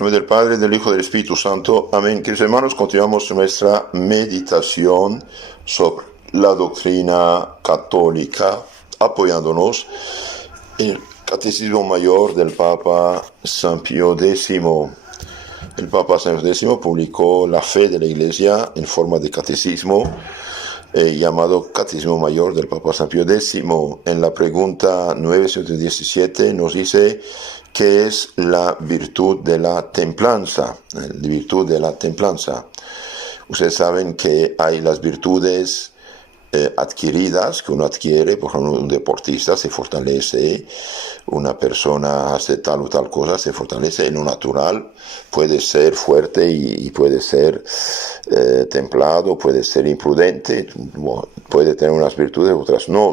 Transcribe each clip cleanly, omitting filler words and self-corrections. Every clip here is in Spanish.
En nombre del Padre, del Hijo y del Espíritu Santo. Amén. Queridos hermanos, continuamos nuestra meditación sobre la doctrina católica, apoyándonos en el Catecismo Mayor del Papa San Pío X. El Papa San Pío X publicó la fe de la Iglesia en forma de catecismo, llamado Catecismo Mayor del Papa San Pío X. En la pregunta 917 nos dice qué es la virtud de la templanza. Ustedes saben que hay las virtudes adquiridas, que uno adquiere. Por ejemplo, un deportista se fortalece, una persona hace tal o tal cosa, se fortalece. En lo natural puede ser fuerte y puede ser templado, puede ser imprudente, puede tener unas virtudes, otras no.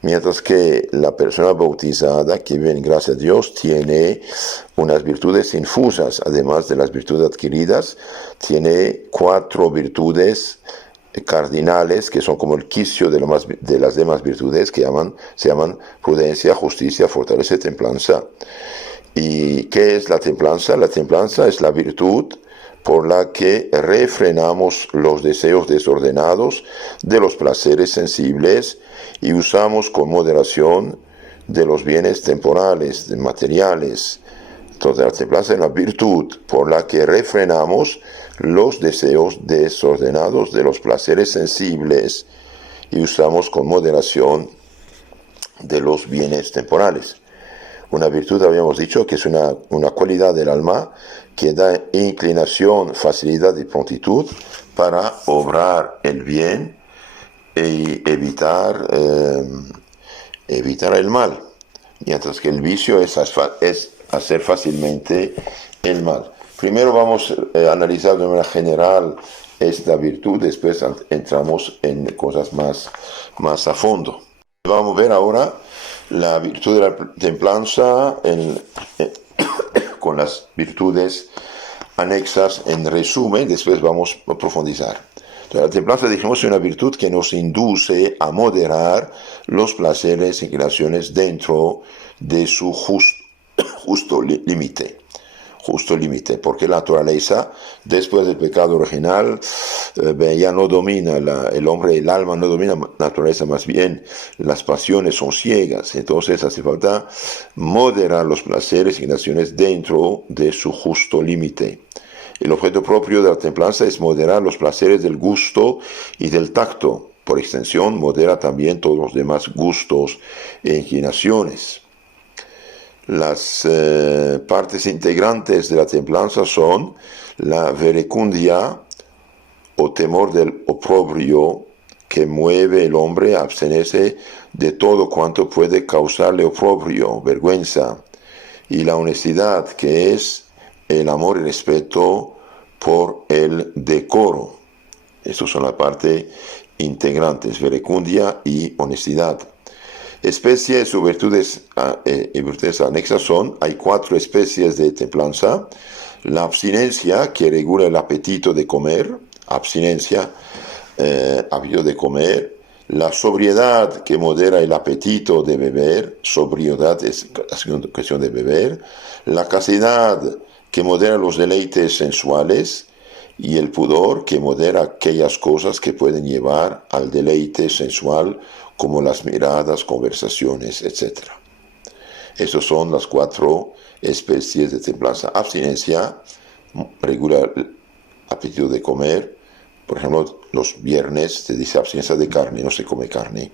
Mientras que la persona bautizada que vive en gracia de Dios tiene unas virtudes infusas, además de las virtudes adquiridas, tiene 4 virtudes cardinales que son como el quicio de las demás virtudes, que se llaman prudencia, justicia, fortaleza y templanza. ¿Y qué es la templanza? La templanza es la virtud por la que refrenamos los deseos desordenados de los placeres sensibles y usamos con moderación de los bienes temporales, materiales. Entonces la templanza es la virtud por la que refrenamos los deseos desordenados de los placeres sensibles y usamos con moderación de los bienes temporales. Una virtud, habíamos dicho, que es una cualidad del alma que da inclinación, facilidad y prontitud para obrar el bien y evitar el mal, mientras que el vicio es hacer fácilmente el mal. Primero vamos a analizar de manera general esta virtud, después entramos en cosas más a fondo. Vamos a ver ahora la virtud de la templanza con las virtudes anexas en resumen, después vamos a profundizar. Entonces, la templanza, dijimos, es una virtud que nos induce a moderar los placeres e inclinaciones dentro de su justo límite, porque la naturaleza, después del pecado original, ya no domina el hombre, el alma no domina la naturaleza, más bien las pasiones son ciegas. Entonces hace falta moderar los placeres e inclinaciones dentro de su justo límite. El objeto propio de la templanza es moderar los placeres del gusto y del tacto. Por extensión, modera también todos los demás gustos e inclinaciones. Las partes integrantes de la templanza son la verecundia o temor del oprobio, que mueve el hombre a abstenerse de todo cuanto puede causarle oprobio, vergüenza, y la honestidad, que es el amor y respeto por el decoro. Estas son las partes integrantes, verecundia y honestidad. Especies o virtudes anexas hay 4 especies de templanza. La abstinencia, que regula el apetito de comer, apetito de comer. La sobriedad, que modera el apetito de beber, sobriedad es cuestión de beber. La castidad, que modera los deleites sensuales. Y el pudor, que modera aquellas cosas que pueden llevar al deleite sensual, como las miradas, conversaciones, etc. Esas son las 4 especies de templanza. Abstinencia regula el apetito de comer. Por ejemplo, los viernes se dice abstinencia de carne, no se come carne.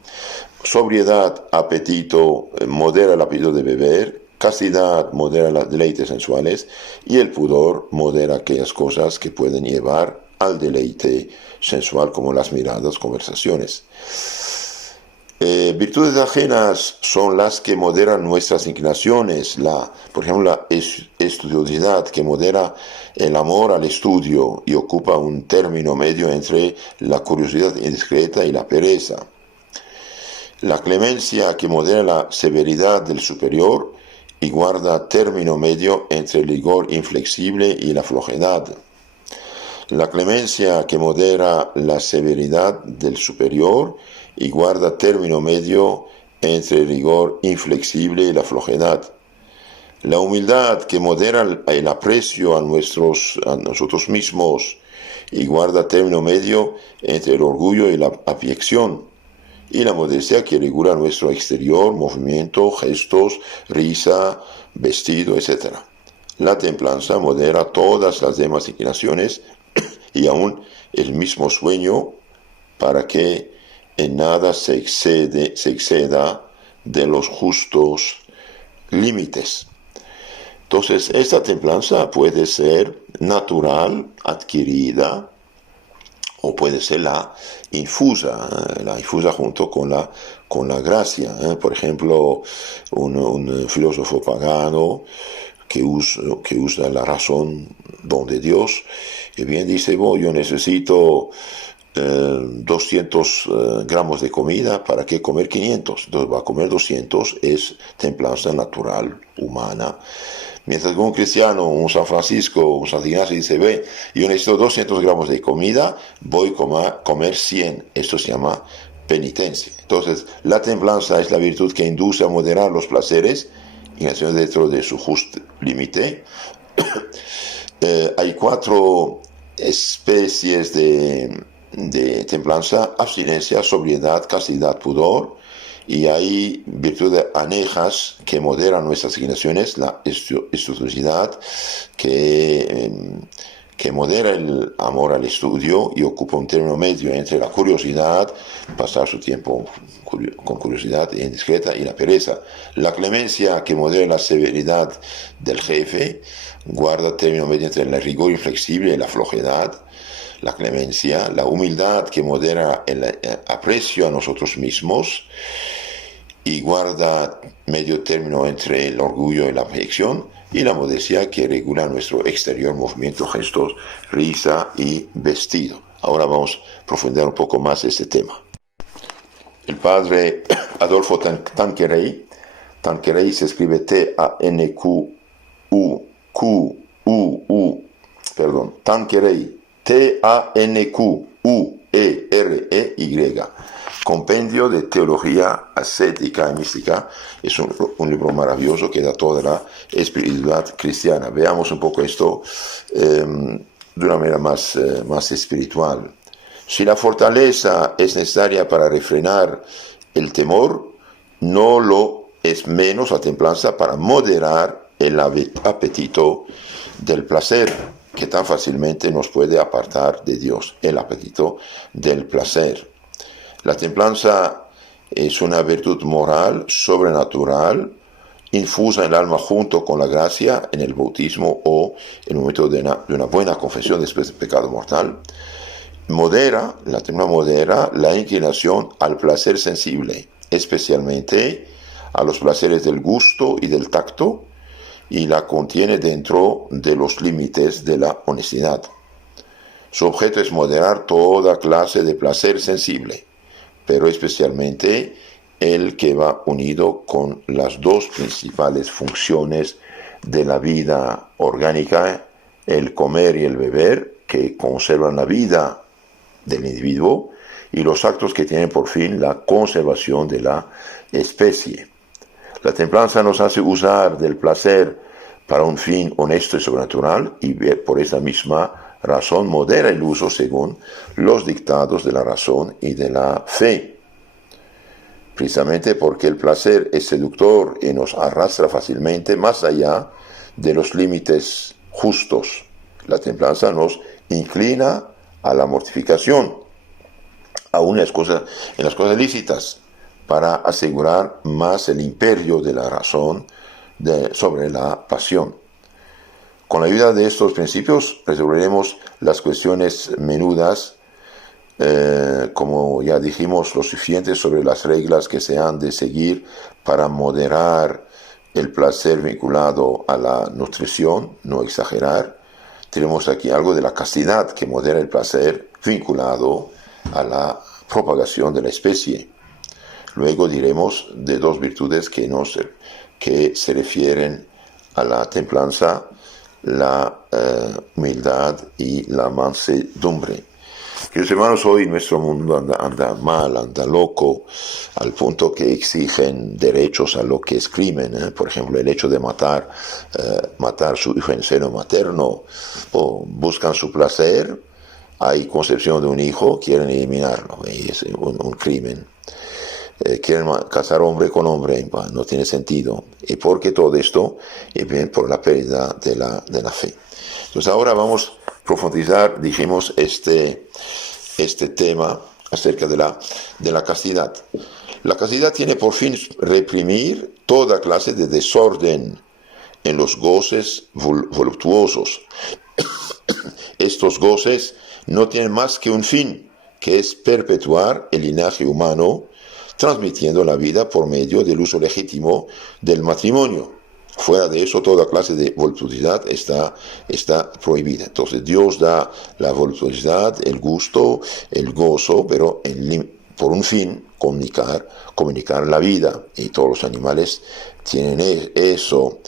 Sobriedad, apetito, modera el apetito de beber. Castidad modera los deleites sensuales. Y el pudor modera aquellas cosas que pueden llevar al deleite sensual, como las miradas, conversaciones. Virtudes ajenas son las que moderan nuestras inclinaciones. Por ejemplo, la estudiosidad, que modera el amor al estudio y ocupa un término medio entre la curiosidad indiscreta y la pereza. La clemencia, que modera la severidad del superior y guarda término medio entre el rigor inflexible y la flojedad. La clemencia, que modera la severidad del superior y guarda término medio entre el rigor inflexible y la flojedad. La humildad que modera el aprecio a nosotros mismos y guarda término medio entre el orgullo y la abyección. Y la modestia que regula nuestro exterior, movimiento, gestos, risa, vestido, etc. La templanza modera todas las demás inclinaciones y aún el mismo sueño para que en nada se exceda de los justos límites. Entonces, esta templanza puede ser natural, adquirida, o puede ser la infusa junto con la gracia. Por ejemplo, un filósofo pagano que usa la razón, don de Dios, y bien dice, yo necesito 200 gramos de comida, ¿para qué comer 500? Entonces va a comer 200, es templanza natural, humana. Mientras que un cristiano, un San Francisco, un San Ignacio dice, yo necesito 200 gramos de comida, voy a comer 100. Esto se llama penitencia. Entonces, la templanza es la virtud que induce a moderar los placeres, inclinaciones dentro de su justo límite. Hay 4 especies de templanza: abstinencia, sobriedad, castidad, pudor. Y hay virtudes anejas que moderan nuestras inclinaciones: la estudiosidad, que modera el amor al estudio y ocupa un término medio entre la curiosidad, pasar su tiempo con curiosidad indiscreta, y la pereza. La clemencia, que modera la severidad del jefe, guarda término medio entre el rigor inflexible y la flojedad. La clemencia. La humildad, que modera el aprecio a nosotros mismos y guarda medio término entre el orgullo y la abyección. Y la modestia, que regula nuestro exterior, movimiento, gestos, risa y vestido. Ahora vamos a profundizar un poco más este tema. El padre Adolfo Tanqueray se escribe Tanqueray, Tanquerey, Compendio de Teología Ascética y Mística. Es un libro maravilloso que da toda la espiritualidad cristiana. Veamos un poco esto de una manera más espiritual. Si la fortaleza es necesaria para refrenar el temor, no lo es menos la templanza para moderar el apetito del placer, que tan fácilmente nos puede apartar de Dios, el apetito del placer. La templanza es una virtud moral, sobrenatural, infusa en el alma junto con la gracia en el bautismo o en el momento de una buena confesión después del pecado mortal. La templanza modera la inclinación al placer sensible, especialmente a los placeres del gusto y del tacto, y la contiene dentro de los límites de la honestidad. Su objeto es moderar toda clase de placer sensible, pero especialmente el que va unido con las 2 principales funciones de la vida orgánica, el comer y el beber, que conservan la vida del individuo, y los actos que tienen por fin la conservación de la especie. La templanza nos hace usar del placer para un fin honesto y sobrenatural, y por esta misma razón modera el uso según los dictados de la razón y de la fe. Precisamente porque el placer es seductor y nos arrastra fácilmente más allá de los límites justos, la templanza nos inclina a la mortificación, aún en las cosas lícitas, para asegurar más el imperio de la razón sobre la pasión. Con la ayuda de estos principios resolveremos las cuestiones menudas, como ya dijimos, lo suficiente sobre las reglas que se han de seguir para moderar el placer vinculado a la nutrición, no exagerar. Tenemos aquí algo de la castidad, que modera el placer vinculado a la propagación de la especie. Luego diremos de 2 virtudes que se refieren a la templanza: la humildad y la mansedumbre. Queridos hermanos, hoy nuestro mundo anda mal, anda loco, al punto que exigen derechos a lo que es crimen. Por ejemplo, el hecho de matar su hijo en seno materno, o buscan su placer, hay concepción de un hijo, quieren eliminarlo, y es un crimen. Quieren casar hombre con hombre, no tiene sentido. ¿Y por qué todo esto? Y bien, por la pérdida de la fe. Entonces ahora vamos a profundizar, dijimos, este tema acerca de la castidad. La castidad tiene por fin reprimir toda clase de desorden en los goces voluptuosos. Estos goces no tienen más que un fin, que es perpetuar el linaje humano, transmitiendo la vida por medio del uso legítimo del matrimonio. Fuera de eso, toda clase de voluptuosidad está prohibida. Entonces, Dios da la voluptuosidad, el gusto, el gozo, pero por un fin, comunicar la vida. Y todos los animales tienen eso.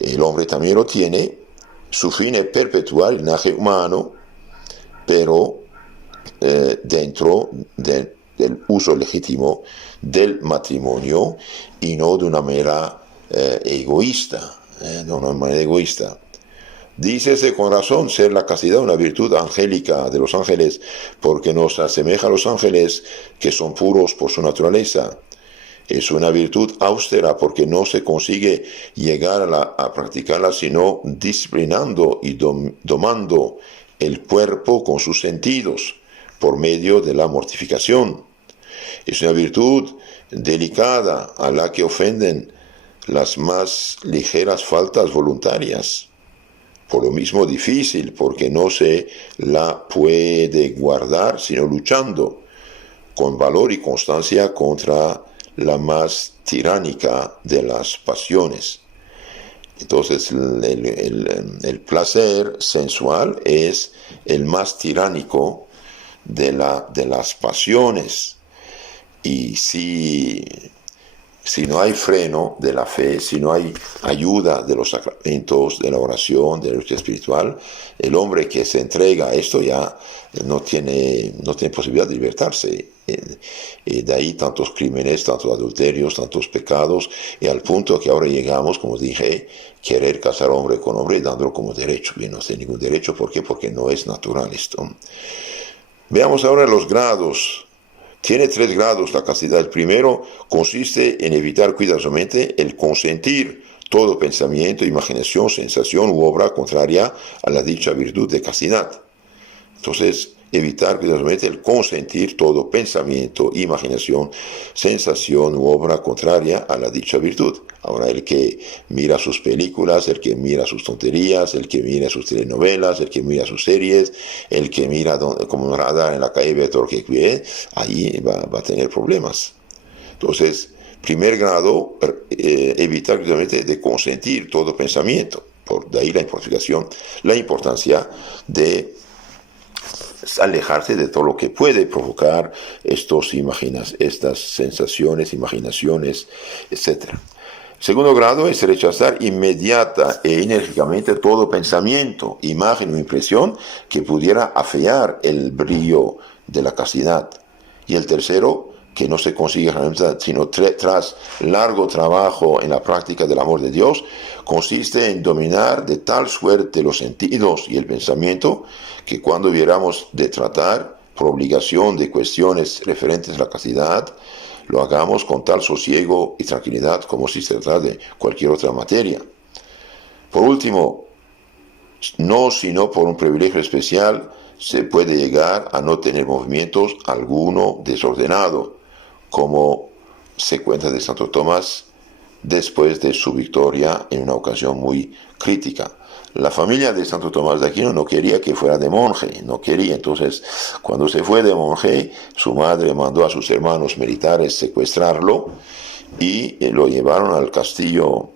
El hombre también lo tiene. Su fin es perpetuar el linaje humano, pero dentro del uso legítimo del matrimonio y no de una manera egoísta, Dícese con razón ser la castidad una virtud angélica de los ángeles, porque nos asemeja a los ángeles que son puros por su naturaleza. Es una virtud austera porque no se consigue llegar a practicarla sino disciplinando y domando el cuerpo con sus sentidos por medio de la mortificación. Es una virtud delicada a la que ofenden las más ligeras faltas voluntarias. Por lo mismo difícil, porque no se la puede guardar sino luchando con valor y constancia contra la más tiránica de las pasiones. Entonces el placer sensual es el más tiránico de las pasiones. Y si no hay freno de la fe, si no hay ayuda de los sacramentos, de la oración, de la lucha espiritual, el hombre que se entrega a esto ya no tiene posibilidad de libertarse. De ahí tantos crímenes, tantos adulterios, tantos pecados, y al punto que ahora llegamos, como dije, querer casar hombre con hombre dándolo como derecho. Bien, no tiene ningún derecho. ¿Por qué? Porque no es natural esto. Veamos ahora los grados. Tiene 3 grados la castidad. El primero consiste en evitar cuidadosamente el consentir todo pensamiento, imaginación, sensación u obra contraria a la dicha virtud de castidad. Entonces, evitar cuidadosamente el consentir todo pensamiento, imaginación, sensación u obra contraria a la dicha virtud. Ahora, el que mira sus películas, el que mira sus tonterías, el que mira sus telenovelas, el que mira sus series, el que mira como un radar en la calle Betor que cuide, ahí va a tener problemas. Entonces, primer grado, evitar cuidadosamente de consentir todo pensamiento. Por de ahí la importancia de alejarse de todo lo que puede provocar estas sensaciones, imaginaciones, etc. Segundo grado es rechazar inmediata e enérgicamente todo pensamiento, imagen o impresión que pudiera afear el brillo de la castidad. Y el tercero, que no se consigue sino tras largo trabajo en la práctica del amor de Dios, consiste en dominar de tal suerte los sentidos y el pensamiento que cuando hubiéramos de tratar por obligación de cuestiones referentes a la castidad, lo hagamos con tal sosiego y tranquilidad como si se tratara de cualquier otra materia. Por último, no sino por un privilegio especial se puede llegar a no tener movimientos alguno desordenado, como se cuenta de Santo Tomás después de su victoria en una ocasión muy crítica. La familia de Santo Tomás de Aquino no quería que fuera de monje, no quería. Entonces, cuando se fue de monje, su madre mandó a sus hermanos militares secuestrarlo y lo llevaron al castillo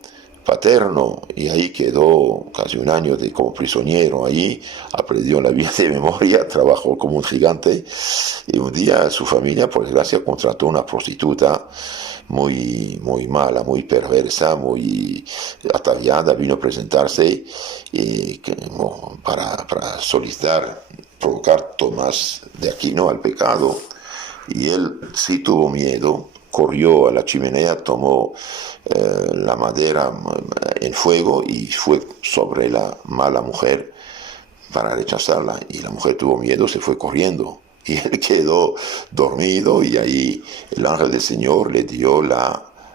paterno, y ahí quedó casi un año como prisionero. Allí aprendió la vida de memoria, trabajó como un gigante, y un día su familia, por desgracia, contrató una prostituta muy mala, muy perversa, muy ataviada. Vino a presentarse para solicitar provocar Tomás de Aquino al pecado. Y él sí tuvo miedo, corrió a la chimenea, tomó la madera en fuego y fue sobre la mala mujer para rechazarla. Y la mujer tuvo miedo, se fue corriendo. Y él quedó dormido y ahí el ángel del Señor le dio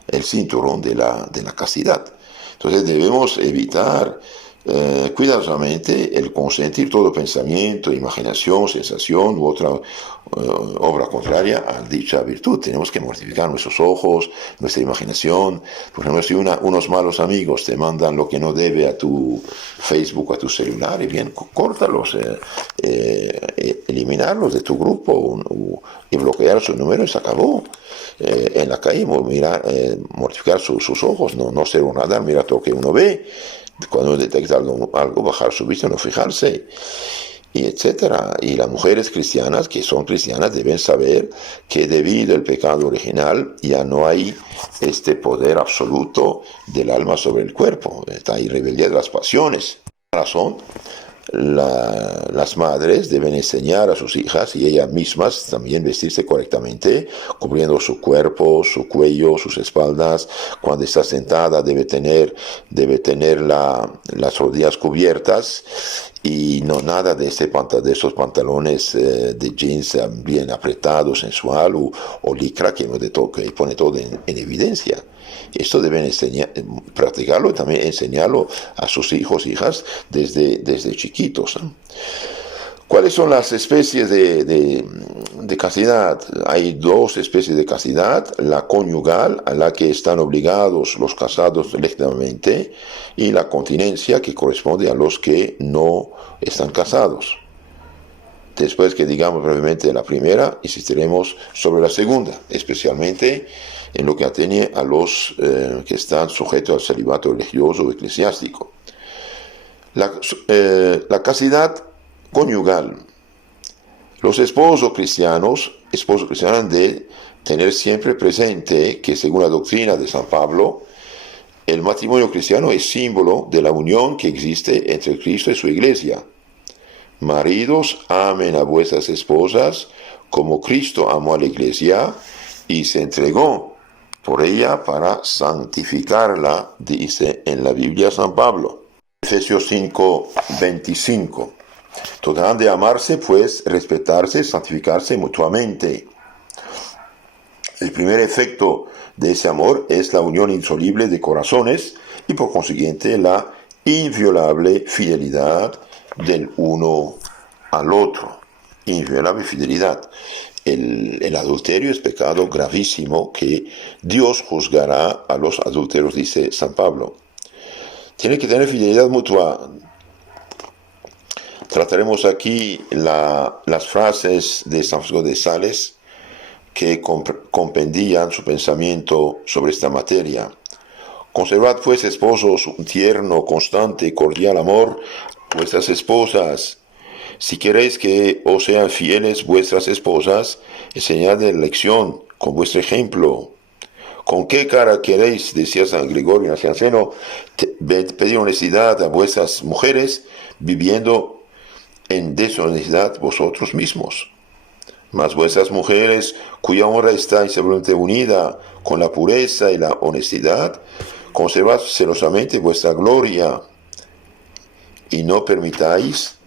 el cinturón de la castidad. Entonces debemos evitar cuidadosamente el consentir todo pensamiento, imaginación, sensación u otra obra contraria a dicha virtud. Tenemos que mortificar nuestros ojos, nuestra imaginación. Por ejemplo, si unos malos amigos te mandan lo que no debe a tu Facebook o a tu celular, y bien, córtalos, eliminarlos de tu grupo y bloquear su número y se acabó. En la calle mortificar sus ojos, no ser un radar, mira todo lo que uno ve. Cuando detecta algo, bajar su vista, no fijarse, y etcétera. Y las mujeres cristianas, que son cristianas, deben saber que debido al pecado original ya no hay este poder absoluto del alma sobre el cuerpo. Está ahí rebeldía de las pasiones. Por esa razón, las madres deben enseñar a sus hijas y ellas mismas también vestirse correctamente, cubriendo su cuerpo, su cuello, sus espaldas. Cuando está sentada debe tener las rodillas cubiertas y no nada de esos pantalones de jeans bien apretados, sensual o licra que pone todo en evidencia. Esto deben practicarlo y también enseñarlo a sus hijos e hijas desde chiquitos. ¿Cuáles son las especies de castidad? Hay dos especies de castidad: la conyugal, a la que están obligados los casados legítimamente, y la continencia, que corresponde a los que no están casados. Después que digamos brevemente la primera, insistiremos sobre la segunda, especialmente en lo que atañe a los que están sujetos al celibato religioso o eclesiástico. La castidad conyugal. Los esposos cristianos han de tener siempre presente que, según la doctrina de San Pablo, el matrimonio cristiano es símbolo de la unión que existe entre Cristo y su iglesia. Maridos, amen a vuestras esposas como Cristo amó a la iglesia y se entregó por ella para santificarla, dice en la Biblia San Pablo. Efesios 5:25. Todos han de amarse, pues, respetarse, santificarse mutuamente. El primer efecto de ese amor es la unión insoluble de corazones y, por consiguiente, la inviolable fidelidad del uno al otro. Inviolable fidelidad. El adulterio es pecado gravísimo que Dios juzgará a los adúlteros, dice San Pablo. Tiene que tener fidelidad mutua. Trataremos aquí las frases de San Francisco de Sales que compendían su pensamiento sobre esta materia. Conservad pues, esposos, un tierno, constante y cordial amor a vuestras esposas. Si queréis que os sean fieles vuestras esposas, enseñadles la lección con vuestro ejemplo. ¿Con qué cara queréis, decía San Gregorio Nacianceno, pedir honestidad a vuestras mujeres, viviendo en deshonestidad vosotros mismos? Mas vuestras mujeres, cuya honra está insepulablemente unida con la pureza y la honestidad, conservad celosamente vuestra gloria y no permitáis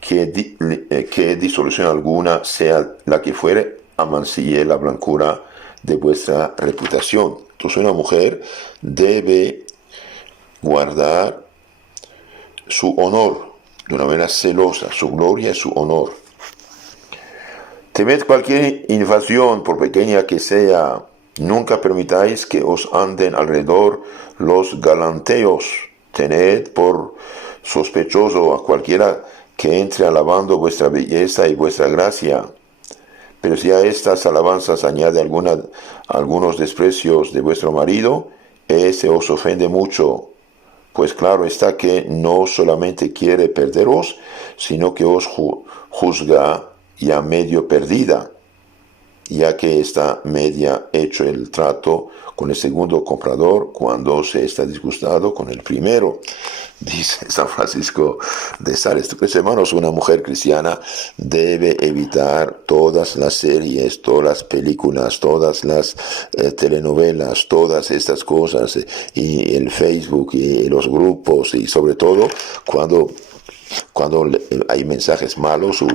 que disolución alguna, sea la que fuere, amancille la blancura de vuestra reputación. Entonces una mujer debe guardar su honor de una manera celosa, su gloria y su honor. Temed cualquier invasión, por pequeña que sea. Nunca permitáis que os anden alrededor los galanteos. Tened por sospechoso a cualquiera que entre alabando vuestra belleza y vuestra gracia. Pero si a estas alabanzas añade algunos desprecios de vuestro marido, ese os ofende mucho, pues claro está que no solamente quiere perderos, sino que os juzga ya medio perdida. ya que está media hecho el trato con el segundo comprador cuando se está disgustado con el primero. Dice San Francisco de Sales. Pues, hermanos, una mujer cristiana debe evitar todas las series, todas las películas, todas las telenovelas, todas estas cosas, y el Facebook y los grupos, y sobre todo cuando hay mensajes malos o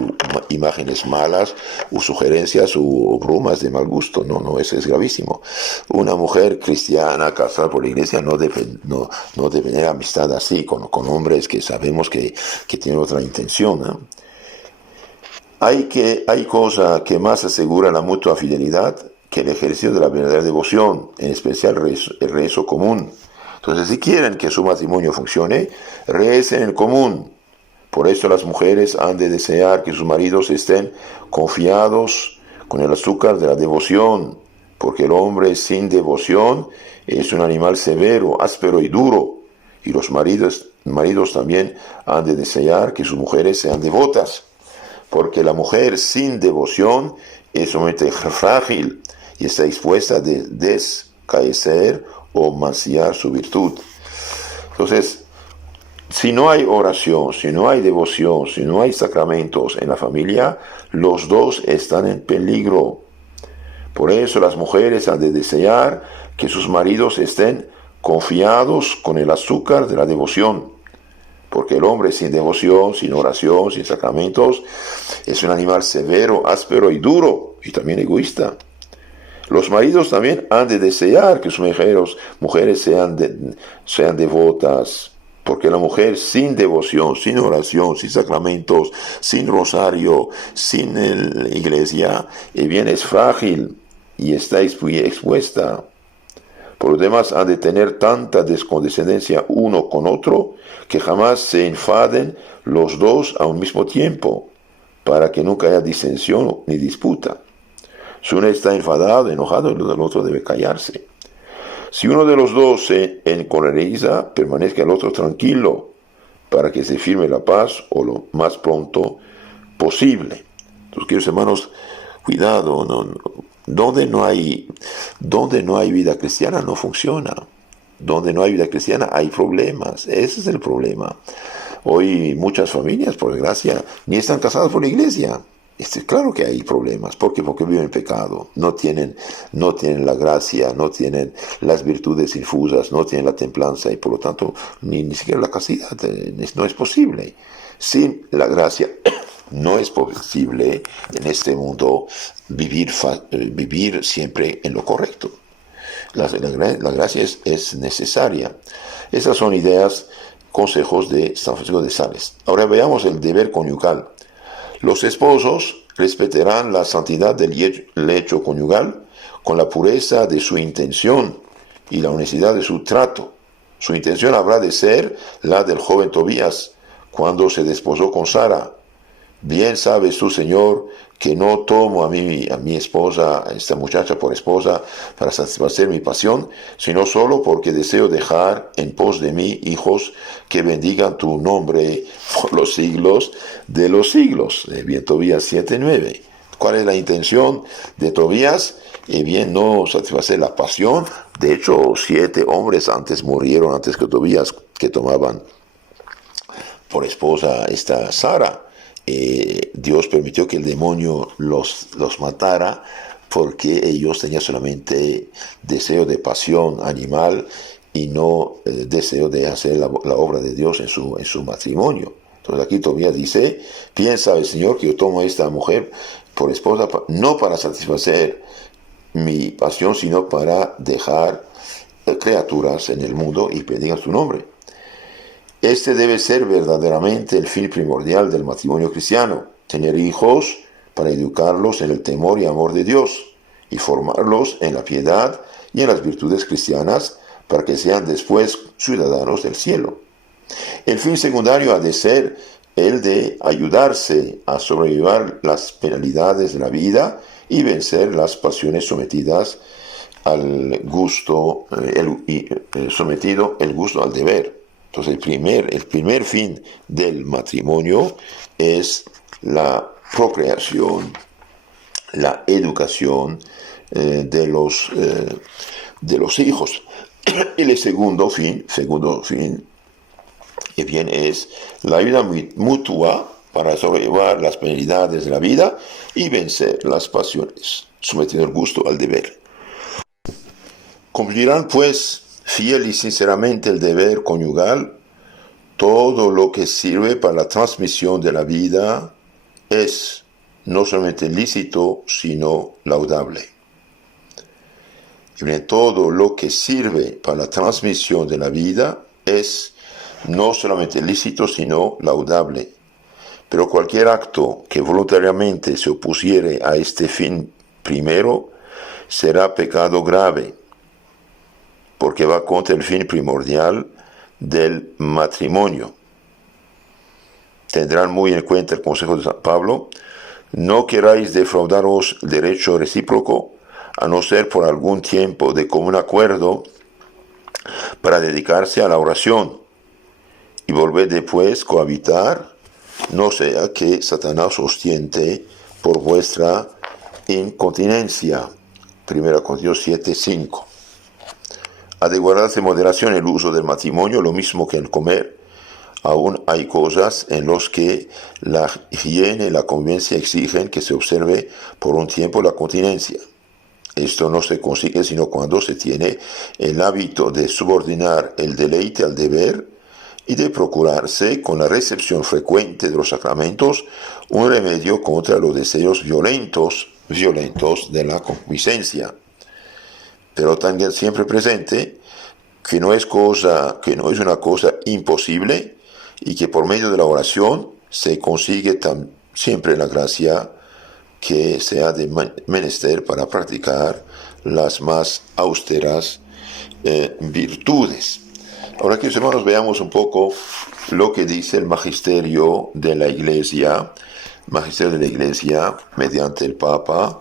imágenes malas o sugerencias o bromas de mal gusto. No, eso es gravísimo. Una mujer cristiana casada por la iglesia no debe tener amistad así con hombres que sabemos que tienen otra intención, ¿no? Hay cosa que más asegura la mutua fidelidad que el ejercicio de la verdadera devoción, en especial el rezo común. Entonces, si quieren que su matrimonio funcione, recen en común. Por eso las mujeres han de desear que sus maridos estén confiados con el azúcar de la devoción, porque el hombre sin devoción es un animal severo, áspero y duro, y los maridos también han de desear que sus mujeres sean devotas, porque la mujer sin devoción es sumamente frágil y está expuesta a descaecer o manciar su virtud. Entonces, si no hay oración, si no hay devoción, si no hay sacramentos en la familia, los dos están en peligro. Por eso las mujeres han de desear que sus maridos estén confiados con el azúcar de la devoción. Porque el hombre sin devoción, sin oración, sin sacramentos, es un animal severo, áspero y duro, y también egoísta. Los maridos también han de desear que sus mujeres sean devotas, porque la mujer sin devoción, sin oración, sin sacramentos, sin rosario, sin iglesia, bien es frágil y está expuesta. Por lo demás, han de tener tanta descondescendencia uno con otro que jamás se enfaden los dos a un mismo tiempo, para que nunca haya disensión ni disputa. Si uno está enfadado, enojado, el otro debe callarse. Si uno de los dos se encoleriza, permanezca el otro tranquilo, para que se firme la paz o lo más pronto posible. Entonces, queridos hermanos, cuidado, donde no hay vida cristiana no funciona. Donde no hay vida cristiana hay problemas. Ese es el problema. Hoy muchas familias, por desgracia, ni están casadas por la iglesia. Claro que hay problemas. ¿Por qué? Porque viven en pecado. No tienen la gracia, no tienen las virtudes infusas, no tienen la templanza y por lo tanto ni siquiera la castidad. No es posible. Sin la gracia no es posible en este mundo vivir siempre en lo correcto. La gracia es necesaria. Esas son ideas, consejos de San Francisco de Sales. Ahora veamos el deber conyugal. Los esposos respetarán la santidad del lecho conyugal con la pureza de su intención y la honestidad de su trato. Su intención habrá de ser la del joven Tobías cuando se desposó con Sara. Bien sabes tú, Señor, que no tomo a mi esposa, a esta muchacha por esposa, para satisfacer mi pasión, sino solo porque deseo dejar en pos de mí hijos que bendigan tu nombre por los siglos de los siglos. Bien, Tobías 7:9. ¿Cuál es la intención de Tobías? Bien, no satisfacer la pasión. De hecho, 7 hombres murieron antes que Tobías, que tomaban por esposa esta Sara. Dios permitió que el demonio los matara porque ellos tenían solamente deseo de pasión animal y no deseo de hacer la obra de Dios en su matrimonio. Entonces aquí Tobías dice: piensa el Señor que yo tomo a esta mujer por esposa no para satisfacer mi pasión, sino para dejar criaturas en el mundo y que digan su nombre. Este debe ser verdaderamente el fin primordial del matrimonio cristiano: tener hijos para educarlos en el temor y amor de Dios y formarlos en la piedad y en las virtudes cristianas para que sean después ciudadanos del cielo. El fin secundario ha de ser el de ayudarse a sobrellevar las penalidades de la vida y vencer las pasiones sometidas al gusto, sometido el gusto al deber. Entonces el primer fin del matrimonio es la procreación, la educación de los hijos. Y el segundo fin, que bien es la ayuda mutua para sobrellevar las penalidades de la vida y vencer las pasiones, sometiendo el gusto al deber. Cumplirán pues fiel y sinceramente el deber conyugal. Todo lo que sirve para la transmisión de la vida es no solamente lícito, sino laudable. Y todo lo que sirve para la transmisión de la vida es no solamente lícito, sino laudable. Pero cualquier acto que voluntariamente se opusiere a este fin primero será pecado grave, porque va contra el fin primordial del matrimonio. Tendrán muy en cuenta el consejo de San Pablo: no queráis defraudaros el derecho recíproco, a no ser por algún tiempo de común acuerdo para dedicarse a la oración, y volver después cohabitar, no sea que Satanás os tiente por vuestra incontinencia. 1 Corintios 7:5. Ha de guardarse moderación el uso del matrimonio, lo mismo que el comer. Aún hay cosas en las que la higiene y la convivencia exigen que se observe por un tiempo la continencia. Esto no se consigue sino cuando se tiene el hábito de subordinar el deleite al deber y de procurarse, con la recepción frecuente de los sacramentos, un remedio contra los deseos violentos de la concupiscencia. Pero también siempre presente que no es una cosa imposible, y que por medio de la oración se consigue siempre la gracia que sea de menester para practicar las más austeras virtudes. Ahora, queridos hermanos, veamos un poco lo que dice el magisterio de la Iglesia, mediante el Papa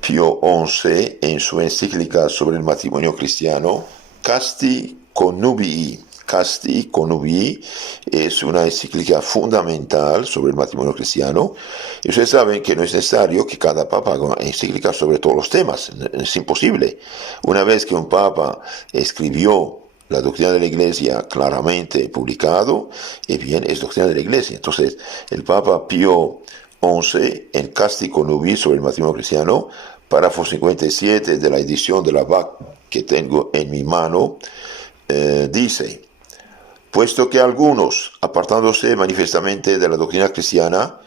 Pío XI en su encíclica sobre el matrimonio cristiano, Casti Connubii. Casti Connubii es una encíclica fundamental sobre el matrimonio cristiano. Y ustedes saben que no es necesario que cada papa haga una encíclica sobre todos los temas. Es imposible. Una vez que un papa escribió la doctrina de la Iglesia claramente publicado, bien, es doctrina de la Iglesia. Entonces, el Papa Pío XI, en Casti Connubii sobre el matrimonio cristiano, párrafo 57 de la edición de la BAC que tengo en mi mano, dice: puesto que algunos, apartándose manifiestamente de la doctrina cristiana,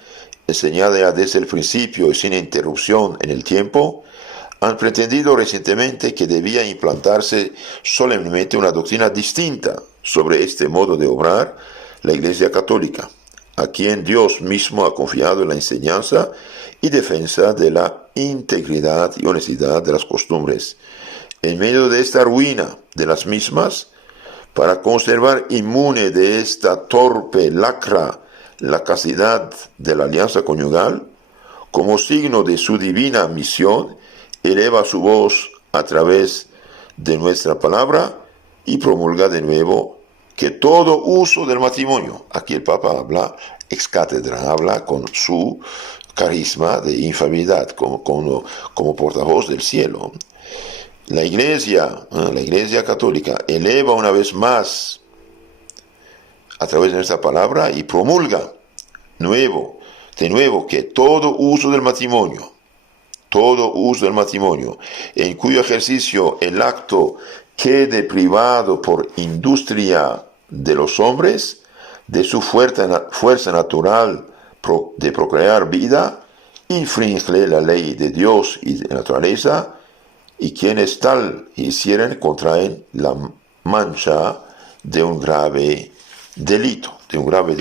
enseñada ya desde el principio y sin interrupción en el tiempo, han pretendido recientemente que debía implantarse solemnemente una doctrina distinta sobre este modo de obrar la Iglesia Católica, a quien Dios mismo ha confiado la enseñanza y defensa de la integridad y honestidad de las costumbres. En medio de esta ruina de las mismas, para conservar inmune de esta torpe lacra la castidad de la alianza conyugal, como signo de su divina misión, eleva su voz a través de nuestra palabra y promulga de nuevo que todo uso del matrimonio, aquí el Papa habla ex cátedra, habla con su carisma de infalibilidad, como portavoz del cielo. La Iglesia Católica eleva una vez más a través de nuestra palabra y promulga de nuevo que todo uso del matrimonio, en cuyo ejercicio el acto quede privado por industria de los hombres de su fuerza natural de procrear vida, infringe la ley de Dios y de la naturaleza, y quienes tal hicieren contraen la mancha de un grave delito, de un grave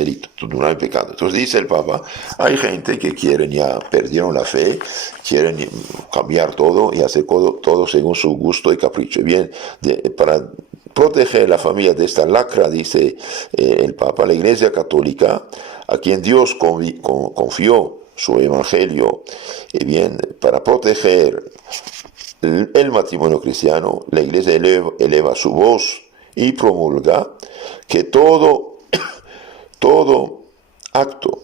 pecado. Entonces dice el Papa, hay gente que perdieron la fe, quieren cambiar todo y hacer todo según su gusto y capricho. Bien, para proteger la familia de esta lacra, dice el Papa, la Iglesia Católica, a quien Dios confió su evangelio, bien, para proteger el matrimonio cristiano, la Iglesia eleva su voz y promulga que todo acto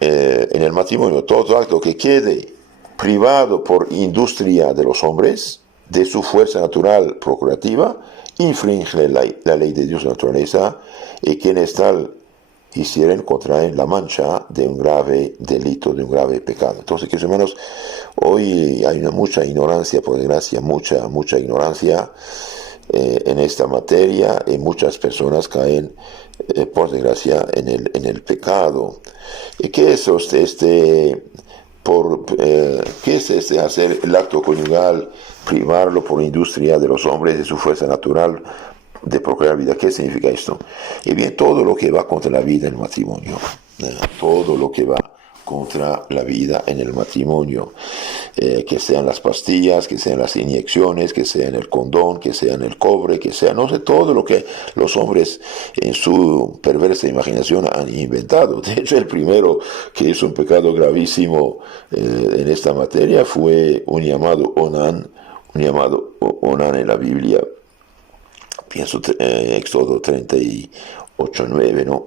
en el matrimonio, todo acto que quede privado por industria de los hombres de su fuerza natural procreativa, infringe la ley de Dios de naturaleza, y quienes tal hicieren contraen la mancha de un grave delito, de un grave pecado. Entonces, queridos hermanos, hoy hay mucha ignorancia, por desgracia, mucha ignorancia en esta materia, y muchas personas caen, por desgracia, en el pecado. ¿Qué es ¿qué es hacer el acto conyugal, privarlo por industria de los hombres de su fuerza natural de procrear vida? ¿Qué significa esto? Y bien, todo lo que va contra la vida en el matrimonio, todo lo que va contra la vida en el matrimonio, que sean las pastillas, que sean las inyecciones, que sean el condón, que sean el cobre, que sea, no sé, todo lo que los hombres en su perversa imaginación han inventado. De hecho, el primero que hizo un pecado gravísimo en esta materia fue un llamado Onán en la Biblia. Pienso Éxodo 38:9, ¿no?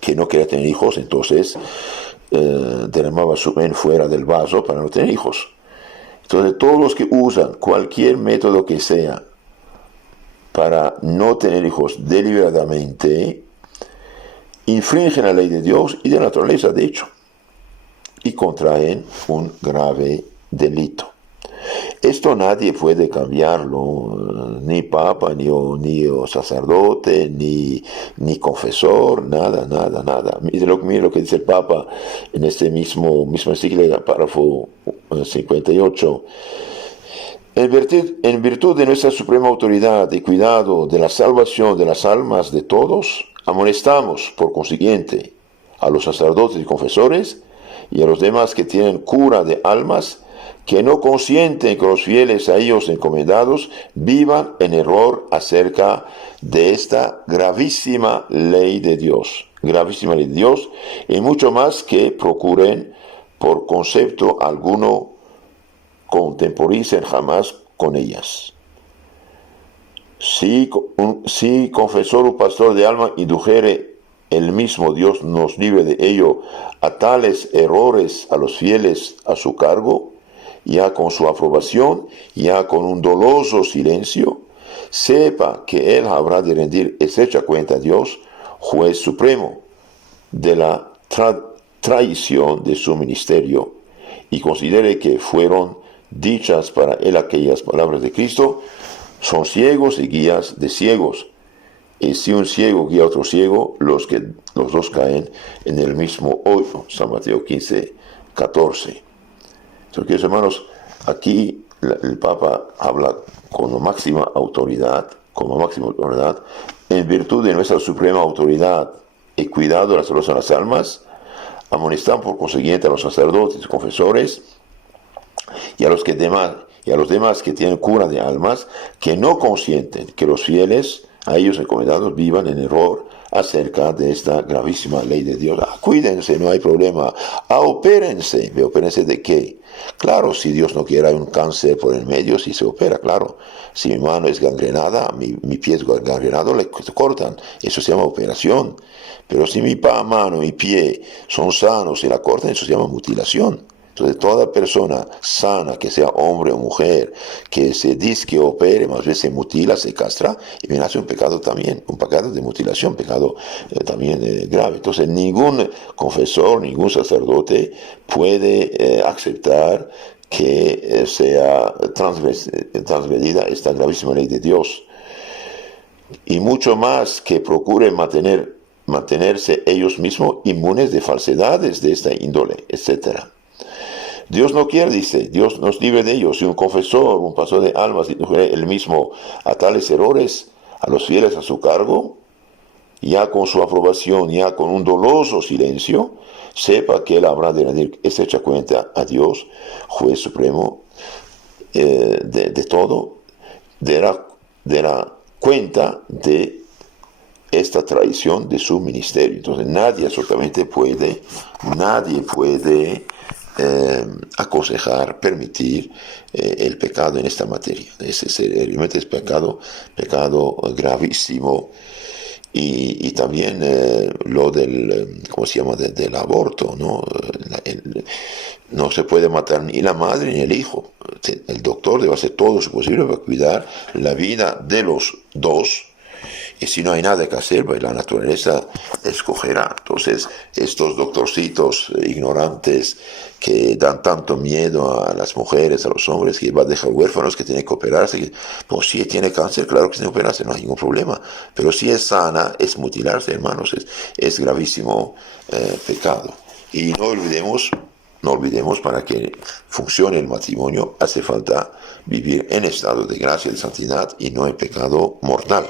Que no quería tener hijos, entonces derramaba su ven fuera del vaso para no tener hijos. Entonces, todos los que usan cualquier método que sea para no tener hijos deliberadamente, infringen la ley de Dios y de la naturaleza, de hecho, y contraen un grave delito. Esto nadie puede cambiarlo, ni papa, ni sacerdote, ni confesor, nada. Mire lo que dice el Papa en este mismo encíclica, párrafo 58. En virtud de nuestra suprema autoridad y cuidado de la salvación de las almas de todos, amonestamos, por consiguiente, a los sacerdotes y confesores y a los demás que tienen cura de almas, que no consienten que los fieles a ellos encomendados vivan en error acerca de esta gravísima ley de Dios, y mucho más que procuren por concepto alguno contemporicen jamás con ellas. Si confesor o pastor de alma indujere, el mismo Dios nos libre de ello, a tales errores a los fieles a su cargo, ya con su aprobación, ya con un doloso silencio, sepa que él habrá de rendir estrecha cuenta a Dios, juez supremo, de la traición de su ministerio, y considere que fueron dichas para él aquellas palabras de Cristo: son ciegos y guías de ciegos. Y si un ciego guía a otro ciego, los dos caen en el mismo hoyo. San Mateo 15:14. Entonces, queridos hermanos, aquí el Papa habla con máxima autoridad, en virtud de nuestra suprema autoridad y cuidado de la salvación de las almas, amonestan por consiguiente a los sacerdotes y confesores y a los demás que tienen cura de almas, que no consienten que los fieles a ellos encomendados vivan en error acerca de esta gravísima ley de Dios. Cuídense, no hay problema. Opérense. ¿Opérense de qué? Claro, si Dios no quiere, hay un cáncer por el medio, si se opera, claro. Si mi mano es gangrenada, mi pie es gangrenado, le cortan. Eso se llama operación. Pero si mi mano y pie son sanos y la cortan, eso se llama mutilación. Entonces, toda persona sana, que sea hombre o mujer, que se dice que opere, más bien se mutila, se castra, y bien hace un pecado también, un pecado de mutilación, pecado también grave. Entonces, ningún confesor, ningún sacerdote puede aceptar que sea transgredida esta gravísima ley de Dios. Y mucho más que procure mantenerse ellos mismos inmunes de falsedades de esta índole, etcétera. Dios no quiere, dice, Dios nos libre de ellos. Si un confesor, un pastor de almas, indujere él mismo a tales errores, a los fieles a su cargo, ya con su aprobación, ya con un doloso silencio, sepa que él habrá de rendir estrecha cuenta a Dios, juez supremo de todo, dará cuenta de esta traición de su ministerio. Entonces nadie absolutamente puede aconsejar, permitir el pecado en esta materia. Realmente es pecado gravísimo. Y también lo del, ¿cómo se llama?, del aborto, ¿no? No se puede matar ni la madre ni el hijo. El doctor debe hacer todo lo posible para cuidar la vida de los dos. Y si no hay nada que hacer, pues la naturaleza escogerá. Entonces, estos doctorcitos ignorantes que dan tanto miedo a las mujeres, a los hombres, que va a dejar huérfanos, que tienen que operarse, que, pues si tiene cáncer, claro que tiene que operarse, no hay ningún problema. Pero si es sana, es mutilarse, hermanos, es gravísimo pecado. Y no olvidemos, para que funcione el matrimonio, hace falta vivir en estado de gracia y de santidad y no en pecado mortal.